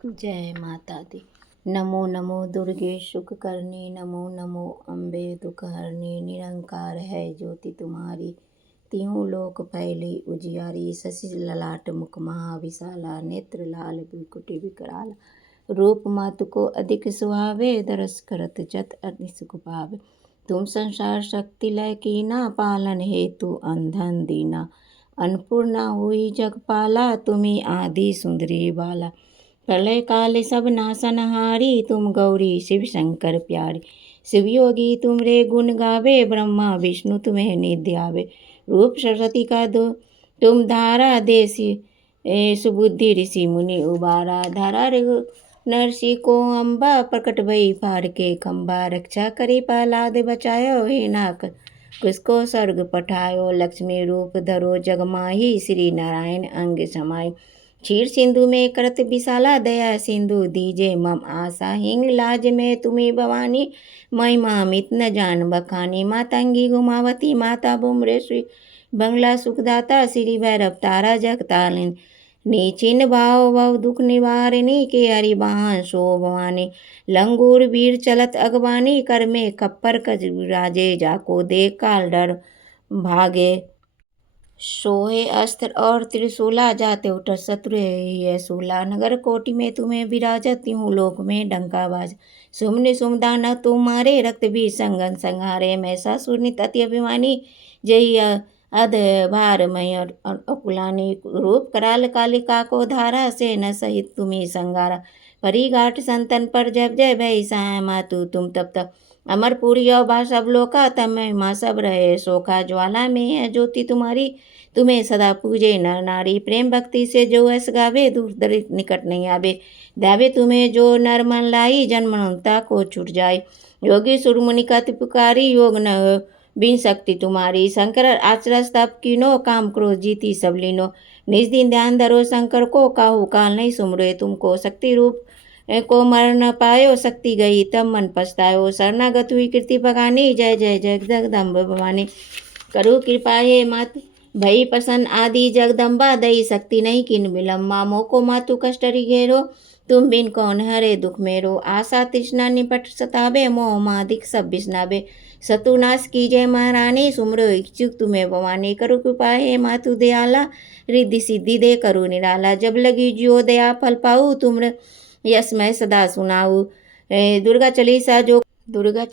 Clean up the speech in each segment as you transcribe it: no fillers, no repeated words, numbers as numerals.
जय माता दी। नमो नमो दुर्गे शुककर्णी, नमो नमो अम्बे दुखहरणी। निरंकार है ज्योति तुम्हारी, तीनों लोक फैली उजियारी। शशि ललाट मुख महाविशाला, नेत्र लाल बिकुटि विकराल। रूप मातु को अधिक सुहावे, दरस करत जत अति सुख पावे। तुम संसार शक्ति लय कीना, पालन हेतु अंधन दीना। अन्नपूर्णा हुई जगपाला, तुम्ही आदि सुंदरी बाला। प्रलय काल सब नासनहारी, तुम गौरी शिव शंकर प्यारी। शिव योगी तुमरे गुण गावे, ब्रह्मा विष्णु तुम्हें निधि आवे। रूप सरस्वती का दो तुम धारा, देसी सुबुद्धि ऋषि मुनि उबारा। धारा रघु नरसी को अम्बा, प्रकट भई फार के खम्बा। रक्षा करी प्रहलाद बचायो, हे नाक किसको स्वर्ग पठायो। लक्ष्मी रूप धरो जग माही, श्री नारायण अंग समाय। क्षीर सिंधु में करत विशाला, दया सिंधु दीजे मम आशा। हिंग लाज में तुम्हें भवानी, महिमा मित न जान बखानी। मातंगी गुमावती माता बुमरेश्वरी, बंगला सुखदाता श्री भैरव तारा जगतालिनी। नीचिन भाव भव दुख निवारिणी, के हरि बाहन सो भवानी। लंगूर वीर चलत अगवानी, कर में खप्पर कज राजे। जाको देख काल डर भागे, सोहे अस्त्र और त्रिशूला। जाते उठ शत्रु है सूला। नगर कोटि में तुम्हें विराजत, त्यों लोक में डंका बाज। सुमनि सुमदान तुम्हारे, रक्त भी संगन संहारे। महिषासुर नित अति अभिमानी, जय अध भार मय अकुलानी। रूप कराल कालिका को धारा, से न सहित तुम्हें संगारा। परी घाट संतन पर जब जय, भई सहाय मातु तुम तब तब। अमरपुरी और सब लोका, तब महिमा सब रहे सोखा। ज्वाला में है ज्योति तुम्हारी, तुम्हें सदा पूजे नर नारी। प्रेम भक्ति से जो ऐस गावे, दूर दरिद्र निकट नहीं आवे। ध्यावे तुम्हें जो नर मन लाई, जन्मता को छूट जाए। योगी सुरमुनि का पुकारी, योग न हो बिन शक्ति तुम्हारी। शंकर आचरस तप कीनो, काम क्रोध जीती सब लीनो। निज दिन ध्यान धरो शंकर को, काहू काल नहीं सुमरे तुमको। शक्ति रूप को मर न पायो, शक्ति गई तब मन पछतायो। शरणागत हुई कीर्ति बगानी, जय जय जय जगदम्ब भवानी। करो कृपा हे मात भई प्रसन्न आदि जगदम्बा। दई शक्ति नहीं किन विलम्बा, मोको मातु कष्ट घेरो। तुम बिन कौन हरे दुख मेरो। आशा तृष्णा निपट सतावे, मोह मादिक सब बिसनावे। शत्रुनाश कीजय महारानी, सुमरो इच्छुक तुम्हें भवानी। करो कृपा हे मातु दयाला, रिद्धि सिद्धि दे करो निराला। जब लगी जियो दया फल पाऊ, तुम यश मैं सदा सुनाऊ। दुर्गा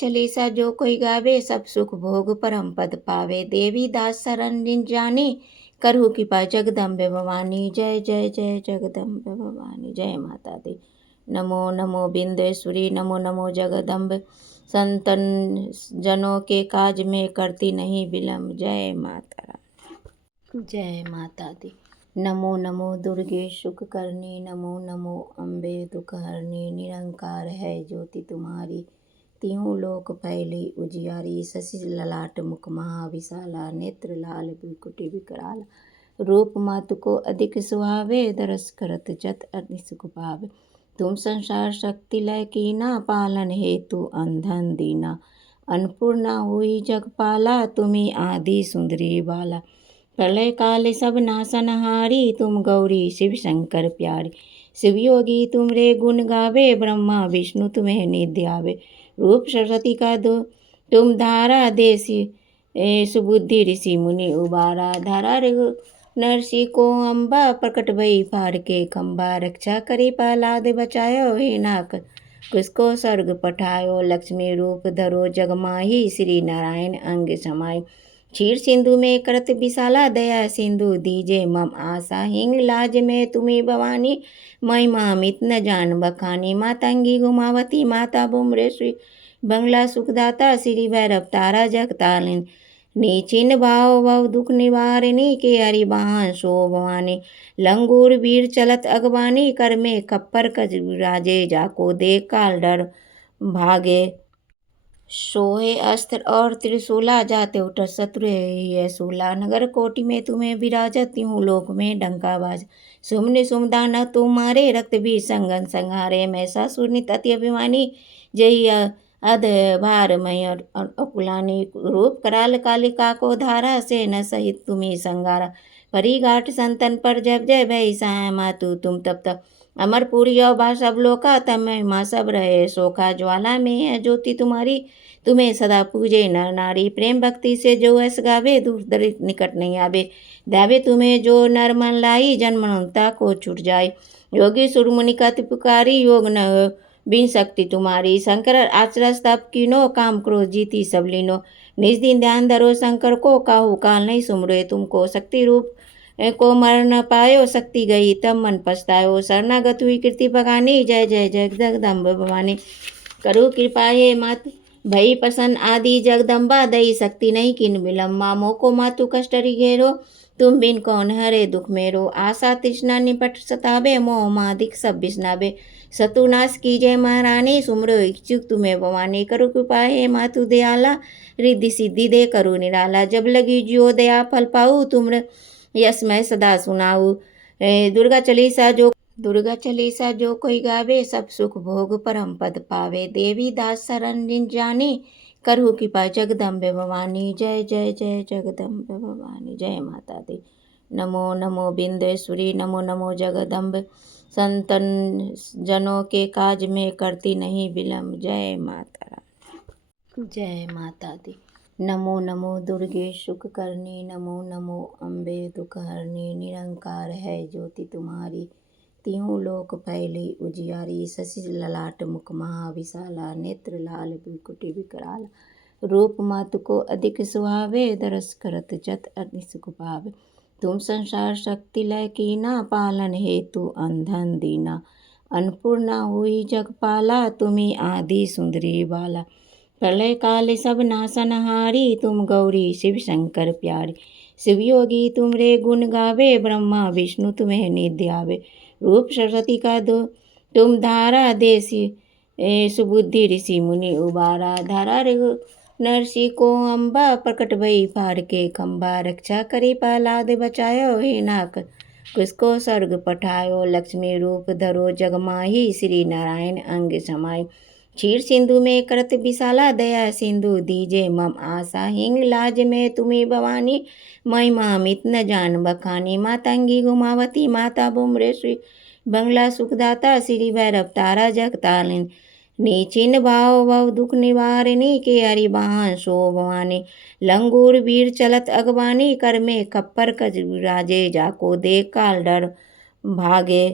चालीसा जो कोई गावे, सब सुख भोग परम पद पावे। देवी दास शरण जिन जानी, करहु कृपा जगदम्बे भवानी। जय जय जय जगदम्बे भवानी। जय माता दी। नमो नमो बिंदेश्वरी, नमो नमो जगदम्बे। संतन जनों के काज में करती नहीं विलम्ब। जय माता रानी। जय माता दी। नमो नमो दुर्गे शुककर्णी, नमो नमो अम्बे दुखहरणी। निरंकार है ज्योति तुम्हारी, तीनों लोक फैली उजियारी। शशि ललाट मुख महाविशाला, नेत्र लाल बिकुटि विकराल। रूप मातु को अधिक सुहावे, दरस करत जत अति सुख पावे। तुम संसार शक्ति लय कीना, पालन हेतु अंधन दीना। अन्नपूर्णा हुई जगपाला, तुम्ही आदि सुंदरी बाला। प्रलय काल सब नासनहारी, तुम गौरी शिव शंकर प्यारी। शिव योगी तुमरे गुण गावे, ब्रह्मा विष्णु तुम्हें निधि आवे। रूप सरस्वती का दो तुम धारा, देसी सुबुद्धि ऋषि मुनि उबारा। धारा रघु नरसी को अम्बा, प्रकट भई फार के खम्बा। रक्षा करी प्रहलाद बचायो, हे नाक किसको स्वर्ग पठायो। लक्ष्मी रूप धरो जग माही, श्री नारायण अंग समाय। क्षीर सिंधु में करत विशाला, दया सिंधु दीजे मम आशा। हिंग लाज में तुम्हें भवानी, महिमा मित न जान बखानी। मातंगी गुमावती माता बुमरेश्वरी, बंगला सुखदाता श्री भैरव तारा जगतालिनी। नीचिन भाव भव दुख निवारिणी, के हरि बाहन सो भवानी। लंगूर वीर चलत अगवानी, कर में खप्पर कज राजे। जाको देख काल डर भागे, सोहे अस्त्र और त्रिशूला। जाते उठ शत्रु है सूला। नगर कोटि में तुम्हें विराजत, त्यों लोक में डंका बाज। सुमनि सुमदान तुम्हारे, रक्त भी संगन संहारे। महिषासुर नित अति अभिमानी, जय अध भार मय अकुलानी। रूप कराल कालिका को धारा, से न सहित तुम्हें संगारा। परी घाट संतन पर जब जय, भई सहाय मातु तुम तब तब। अमरपुरी अवभा सब लोका तब महिमा सब रहे शोका ज्वाला में है ज्योति तुम्हारी तुम्हें सदा पूजे नर नारी प्रेम भक्ति से जो ऐस गावे दूर दरिद्र निकट नहीं आवे ध्यावे तुम्हें जो नर मन लाई जन्मता को छूट जाए योगी सुरमुनि कति पुकारी योग न बिन शक्ति तुम्हारी शंकर आचरस तप कीनो काम क्रोध जीती सब लीनो निज दिन ध्यान धरो शंकर को काहू काल नहीं सुमरे तुमको शक्ति रूप को मर न पायो शक्ति गई तब मन पछतायो शरणागत हुई कीर्ति बगानी जय जय जय जगदम्ब भवानी करो कृपा हे मात भई प्रसन्न आदि जगदम्बा दई शक्ति नहीं किन विलम्बा मोको मातु कष्टरि घेरो तुम बिन कौन हरे दुख मेरो आशा तृष्णा निपट सताबे मोह मादिक सब बिसनाबे सतुनाश कीजय महारानी सुमरो इच्छुक तुम्हें भवानी करो कृपा हे मातु दयाला रिद्धि सिद्धि दे करो निराला जब लगी जियो दया फल पाऊ तुम यस मैं सदा सुनाऊ दुर्गा चालीसा जो कोई गावे सब सुख भोग परम पद पावे देवी दास शरण जिन जानी करहु कृपा जगदम्बे भवानी जय जय जय जगदम्बे भवानी जय माता दी नमो नमो बिंदेश्वरी नमो नमो जगदम्बे संतन जनों के काज में करती नहीं विलम्ब जय माता रानी जय माता दी नमो नमो दुर्गे सुख करनी नमो नमो अम्बे दुख हरनी निरंकार है ज्योति तुम्हारी तीनों लोक फैली उजियारी शशि ललाट मुख महाविशाला नेत्र लाल बिकुटी विकराल रूप मातु को अधिक सुहावे दरस करत जत अति सुख पावे तुम संसार शक्ति लय कीना पालन हेतु अंधन दीना अन्नपूर्णा हुई जगपाला तुम्ही आदि सुंदरी बाला प्रलय काल सब नासनहारी तुम गौरी शिव शंकर प्यारी शिव योगी तुमरे गुण गावे ब्रह्मा विष्णु तुम्हें निध्य आवे रूप सरस्वती का दो तुम धारा देसी सुबुद्धि ऋषि मुनि उबारा धारा नरसी को अम्बा प्रकट भई पार के खम्बा रक्षा करी प्रहलाद बचायो हे नाक किसको स्वर्ग पठायो लक्ष्मी रूप धरो जगमाही श्री नारायण अंग समाय क्षीर सिंधु में करत विशाला दया सिंधु दीजे मम आशा हिंग लाज में तुम्हें भवानी महिमा मित न जान बखानी मातंगी गुमावती माता बुमरेश्वरी बंगला सुखदाता श्री भैरव तारा जगतालिन नीचिन भाव भव दुख निवारिणी के हरि बाहन सो भवानी लंगूर वीर चलत अगवानी कर में खप्पर कज राजे जाको देख काल डर भागे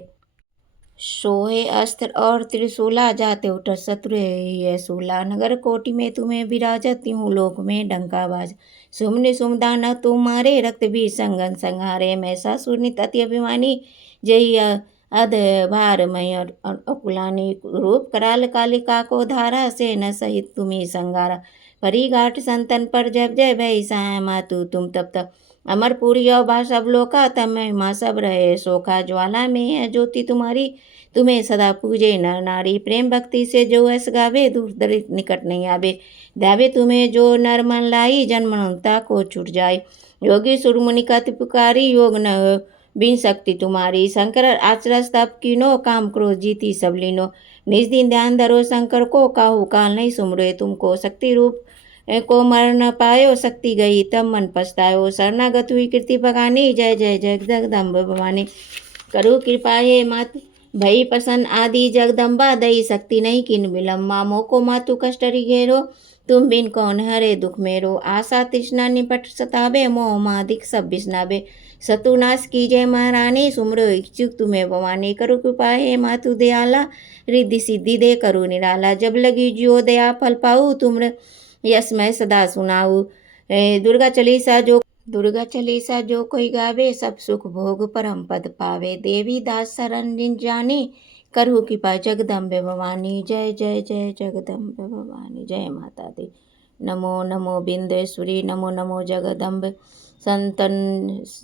सोहे अस्त्र और त्रिशूला जाते उठ शत्रु है सूला नगर कोटि में तुम्हें विराजत हूँ लोक में डंकाबाज सुमनि सुमदान तुम्हारे रक्त भी संगन संहारे मैसा सुनित अति अभिमानी जय अध भार मय अकुलानी रूप कराल कालिका को धारा से न सहित तुम्हें संगारा परी घाट संतन पर जब जय भई साय मातु तुम तब तब अमरपुरी अवभा सब लोका तब महिमा सब रहे शोका ज्वाला में है ज्योति तुम्हारी तुम्हें सदा पूजे नर नारी प्रेम भक्ति से जो ऐस गावे दूर दरिद्र निकट नहीं आवे ध्यावे तुम्हें जो नर मन लाई जन्मता को छूट जाए योगी सुरमुनि कति पुकारी योग न बिन शक्ति तुम्हारी शंकर आचरस तप कीनो काम क्रोध जीती सब लीनो निज दिन ध्यान धरो शंकर को काहू काल नहीं सुमरे तुमको शक्ति रूप को मर न पायो शक्ति गई तब मन पछतायो शरणागत हुई कीर्ति बगानी जय जय जय जगदम्ब भवानी करो कृपा हे मात भई प्रसन्न आदि जगदम्बा दई शक्ति नहीं किन विलम्बा मोको मातु कष्टरि घेरो तुम बिन कौन हरे दुख मेरो आशा तृष्णा निपट सताबे मोह मादिक सब बिसनाबे सतुनाश कीजय महारानी सुमरो इच्छुक तुम्हें भवानी करो कृपा हे मातु दयाला रिद्धि सिद्धि दे करो निराला जब लगी जियो दया फल पाऊ तुम यस मैं सदा सुनाऊ दुर्गा चालीसा जो कोई गावे सब सुख भोग परम पद पावे देवी दास शरण जिन जानी करहु कृपा जगदम्बे भवानी जय जय जय जगदम्बे भवानी जय माता दी नमो नमो बिंदेश्वरी नमो नमो जगदम्बे संतन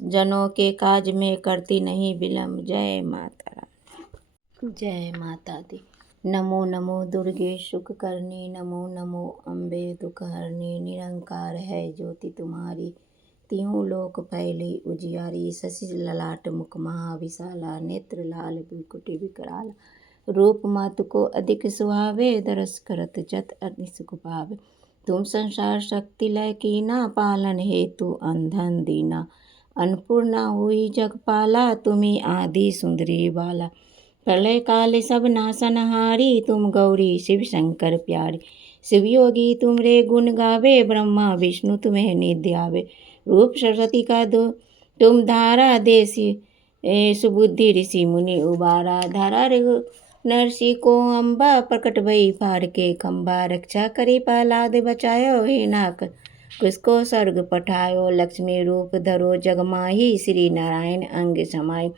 जनों के काज में करती नहीं विलम्ब जय माता रानी जय माता दी नमो नमो दुर्गे सुख करनी नमो नमो अम्बे दुख हरनी निरंकार है ज्योति तुम्हारी तीनों लोक फैली उजियारी शशि ललाट मुख महाविशाला नेत्र लाल बिकुटी विकराल रूप मातु को अधिक सुहावे दरस करत जत अति सुख पावे तुम संसार शक्ति लय कीना पालन हेतु अंधन दीना अन्नपूर्णा हुई जगपाला तुम्ही आदि सुंदरी बाला प्रलय काल सब नासनहारी, तुम गौरी शिव शंकर प्यारी। शिव योगी तुमरे गुण गावे, ब्रह्मा विष्णु तुम्हें नित्य आवे। रूप सरस्वती का दो तुम धारा, देसी सुबुद्धि ऋषि मुनि उबारा। धारा रघु नरसी को अम्बा, प्रकट भई फार के खम्बा। रक्षा करी प्रहलाद बचायो, हे नाक किसको स्वर्ग पठायो। लक्ष्मी रूप धरो जग माही, श्री नारायण अंग समाई।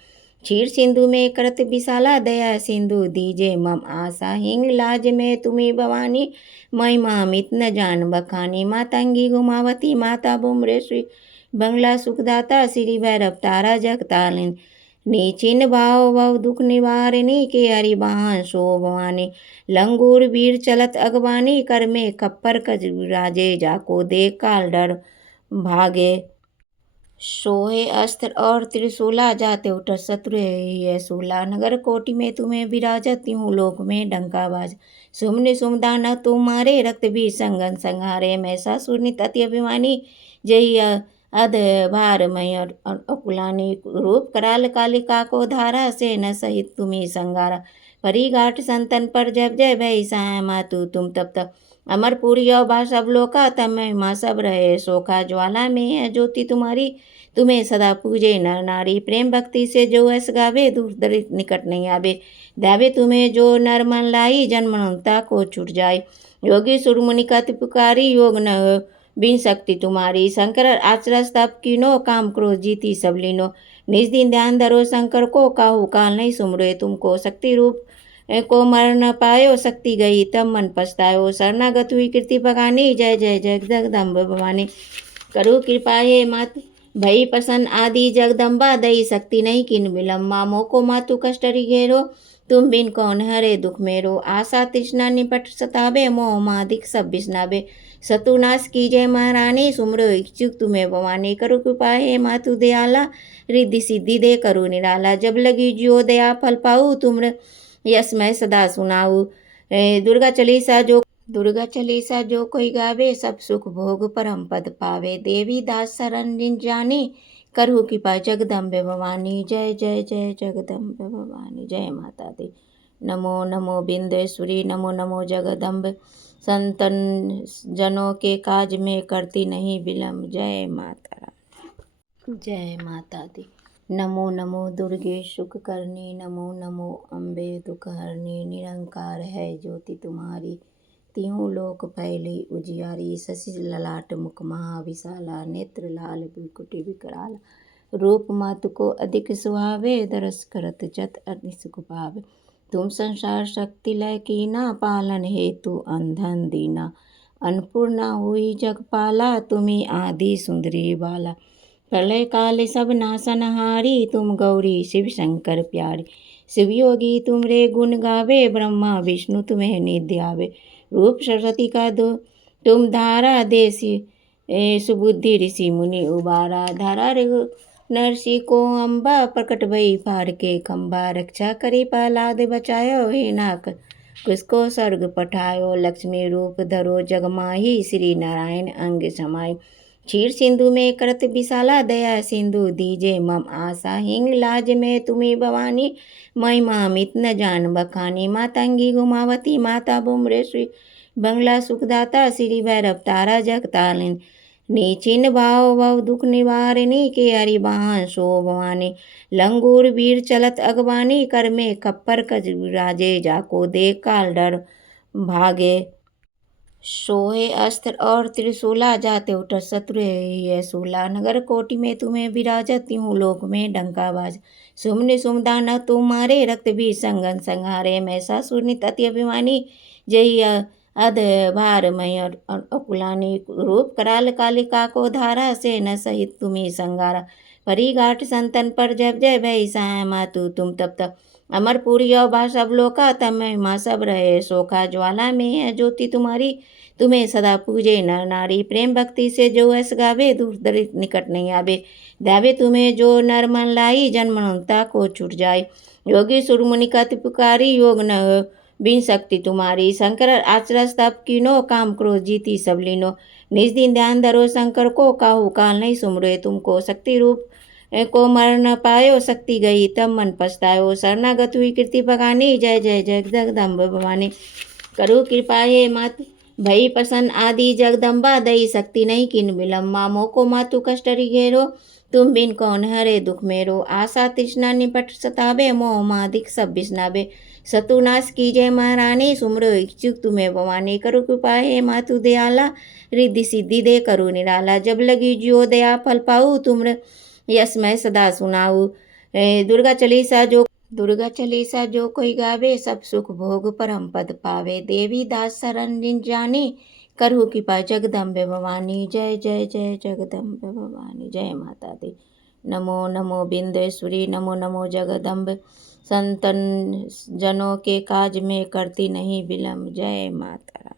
क्षीर सिंधु में करत विशाला, दया सिंधु दीजे मम आशा। हिंग लाज में तुम्ही भवानी, महिमा मित न जान बखानी। मातंगी गुमावती माता बुमरेश्वरी, बंगला सुखदाता श्री भैरव तारा जगतालिनी। नीचिन भाव भव दुख निवारिणी, के हरि बाहन सो भवानी। लंगूर वीर चलत अगवानी, कर में खप्पर कज राजे। जाको देख काल डर भागे, सोहे अस्त्र और त्रिशूला। जाते उठत शत्रु है सूला। नगर कोटि में तुम्हें विराजत, त्यों लोक में डंकाबाज। सुमनि सुमदान तुम्हारे, रक्त भी संगन संहारे। महिषासुर नित अति अभिमानी, जही अध भार मय अकुलानी। रूप कराल कालिका को धारा, से न सहित तुम्ही संगारा। परी घाट संतन पर जब जय, भई सहाय मातु तुम तब तब। अमरपुरी अवभा सब लोका, तब महिमा सब रहे सोखा। ज्वाला में है ज्योति तुम्हारी, तुम्हें सदा पूजे नर नारी। प्रेम भक्ति से जो ऐस गावे, दूर दरिद्र निकट नहीं आवे। ध्यावे तुम्हें जो नर मन लाई, जन्म मरणता को छूट जाए। योगी सुरमुनि कति पुकारी, योग न हो बिन शक्ति तुम्हारी। शंकर आचरस तप कीनो, काम क्रोध जीती सब लीनो। निज दिन ध्यान धरो शंकर को, काहू काल नहीं सुमरे तुमको। शक्ति रूप को मर न पायो, शक्ति गई तब मन पछतायो। शरणागत हुई कीर्ति बगानी, जय जय जय जगदम्ब भवानी। करो कृपा हे मात भई प्रसन्न आदि जगदम्बा। दई शक्ति नहीं किन विलम्बा, मोको मातु कष्ट घेरो। तुम बिन कौन हरे दुख मेरो। आशा तृष्णा निपट सतावे, मोह मादिक सब बिसनावे। शत्रुनाश कीजय महारानी, सुमरो इच्छुक तुम्हें भवानी। करो कृपा हे मातु दयाला, रिद्धि सिद्धि दे करो निराला। जब लगी जियो दया फल पाऊ, तुम यश मैं सदा सुनाऊ। दुर्गा चालीसा जो कोई गावे, सब सुख भोग परम पद पावे। देवी दास शरण जिन जानी, करहु कृपा जगदम्बे भवानी। जय जय जय जगदम्बे भवानी। जय माता दी। नमो नमो बिंदेश्वरी, नमो नमो जगदम्बे। संतन जनों के काज में करती नहीं विलम्ब। जय माता रानी। जय माता दी। नमो नमो दुर्गे सुख करनी, नमो नमो अम्बे दुख हरनी। निरंकार है ज्योति तुम्हारी, तीनों लोक फैली उजियारी। शशि ललाट मुख महाविशाला, नेत्र लाल बिकुटि विकराल। रूप मातु को अधिक सुहावे, दरस करत जत अति सुख पावे। तुम संसार शक्ति लय कीना, पालन हेतु अंधन दीना। अन्नपूर्णा हुई जगपाला, तुम्ही आदि सुंदरी बाला। प्रलय काल सब नासनहारी, तुम गौरी शिव शंकर प्यारी। शिव योगी तुमरे गुण गावे, ब्रह्मा विष्णु तुम्हें नित्य आवे। रूप सरस्वती का दो तुम धारा, देसी सुबुद्धि ऋषि मुनि उबारा। धारा रघु नरसी को अम्बा, प्रकट भई फार के खम्बा। रक्षा करी प्रहलाद बचायो, हे नाक किसको स्वर्ग पठायो। लक्ष्मी रूप धरो जग माही, श्री नारायण अंग समाई। क्षीर सिंधु में करत विशाला, दया सिंधु दीजे मम आशा। हिंग लाज में तुम्ही भवानी, महिमा मित न जान बखानी। मातंगी गुमावती माता बुमरेश्वरी, बंगला सुखदाता श्री भैरव तारा जगतालिनी। नीचिन भाव भव दुख निवारिणी, के हरि बाहन सो भवानी। लंगूर वीर चलत अगवानी, कर में खप्पर कज राजे। जाको देख काल डर भागे, सोहे अस्त्र और त्रिशूला। जाते उठत शत्रु है सूला। नगर कोटि में तुम्हें विराजत, त्यों लोक में डंकाबाज। सुमनि सुमदान तुम्हारे, रक्त भी संगन संहारे। महिषासुर नित अति अभिमानी, जही अध भार मय अकुलानी। रूप कराल कालिका को धारा, से न सहित तुम्ही संगारा। परी घाट संतन पर जब जय, भई सहाय मातु तुम तब तब। अमरपुरी अवभा सब लोका, तब महिमा सब रहे सोखा। ज्वाला में है ज्योति तुम्हारी, तुम्हें सदा पूजे नर नारी। प्रेम भक्ति से जो ऐस गावे, दूर दरिद्र निकट नहीं आवे। ध्यावे तुम्हें जो नर मन लाई, जन्म मरणता को छूट जाए। योगी सुरमुनि कति पुकारी, योग न हो बिन शक्ति तुम्हारी। शंकर आचरस तप कीनो, काम क्रोध जीती सब लीनो। निज दिन ध्यान धरो शंकर को, काहू काल नहीं सुमरे तुमको। शक्ति रूप को मर न पायो, शक्ति गई तब मन पछतायो। शरणागत हुई कीर्ति बखानी, जय जय जय जगदम्ब भवानी। करो कृपा हे मातु भई प्रसन्न आदि जगदम्बा, दई शक्ति नहीं किन विलम्बा। मोको मातु कष्ट घेरो, तुम बिन कौन हरे दुख मेरो। आशा तृष्णा निपट सताबे, मोह मादिक सब बिसनाबे। सतुनाश कीजय महारानी, सुमरो इच्छुक तुम्हें भवानी। करो कृपा हे मातु दयाला, रिद्धि सिद्धि दे करो निराला। जब लगी जो दया फल पाऊ, तुम यश मैं सदा सुनाऊ। दुर्गा चालीसा जो कोई गावे, सब सुख भोग परम पद पावे। देवी दास शरण जिन जानी, करहु कृपा जगदम्बे भवानी। जय जय जय जगदम्बे भवानी। जय माता दी। नमो नमो बिंदेश्वरी, नमो नमो जगदम्ब। संतन जनों के काज में करती नहीं विलम्ब। जय माता।